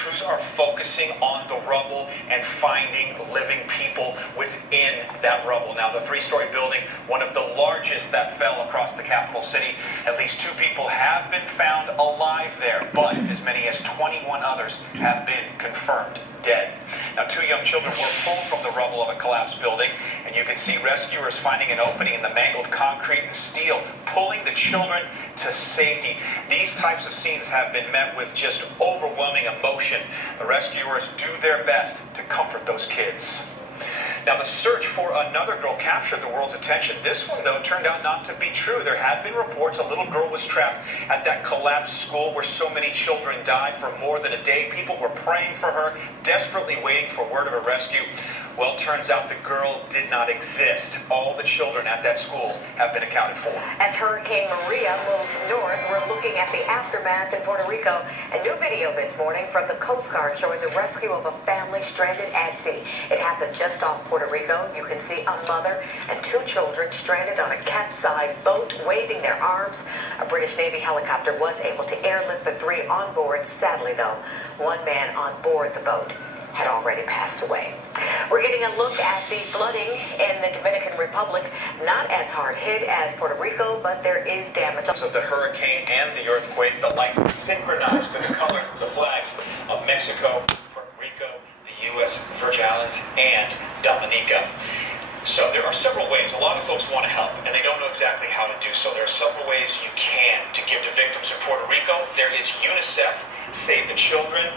Crews are focusing on the rubble and finding living people within that rubble. Now, the three-story building, one of the largest that fell across the capital city. At least 2 people have been found alive there, but as many as 21 others have been confirmed dead. Now, 2 young children were pulled from the rubble of a collapsed building, and you can see rescuers finding an opening in the mangled concrete and steel, pulling the children to safety. These types of scenes have been met with just overwhelming emotion. The rescuers do their best to comfort those kids. Now, the search for another girl captured the world's attention. This one, though, turned out not to be true. There have been reports a little girl was trapped at that collapsed school where so many children died for more than a day. People were praying for her, desperately waiting for word of a rescue. Well, turns out the girl did not exist. All the children at that school have been accounted for. As Hurricane Maria moves north, we're looking at the aftermath in Puerto Rico. A new video this morning from the Coast Guard showing the rescue of a family stranded at sea. It happened just off Puerto Rico. You can see a mother and 2 children stranded on a capsized boat, waving their arms. A British Navy helicopter was able to airlift the 3 on board. Sadly, though, 1 man on board the boat had already passed away. We're getting a look at the flooding in the Dominican Republic. Not as hard hit as Puerto Rico, but there is damage. Of the hurricane and the earthquake, the lights synchronized to the color, the flags of Mexico, Puerto Rico, the U.S. Virgin Islands, and Dominica. So there are several ways. A lot of folks want to help, and they don't know exactly how to do so. There are several ways you can to give to victims in Puerto Rico. There is UNICEF, Save the Children,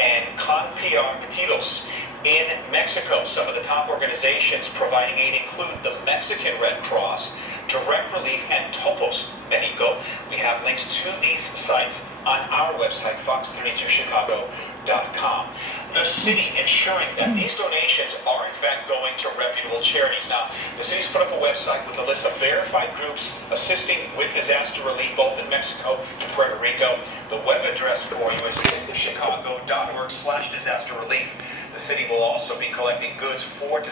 and Con Partidos in Mexico. Some of the top organizations providing aid include the Mexican Red Cross, Direct Relief, and Topos Mexico. We have links to these sites on our website, fox32chicago.com. The city ensuring that these donations are in fact going to reputable charities. Now, the city's put up a website with a list of verified groups assisting with disaster relief both in Mexico and Puerto Rico. The web address for you is chicago.org/disaster relief. The city will also be collecting goods for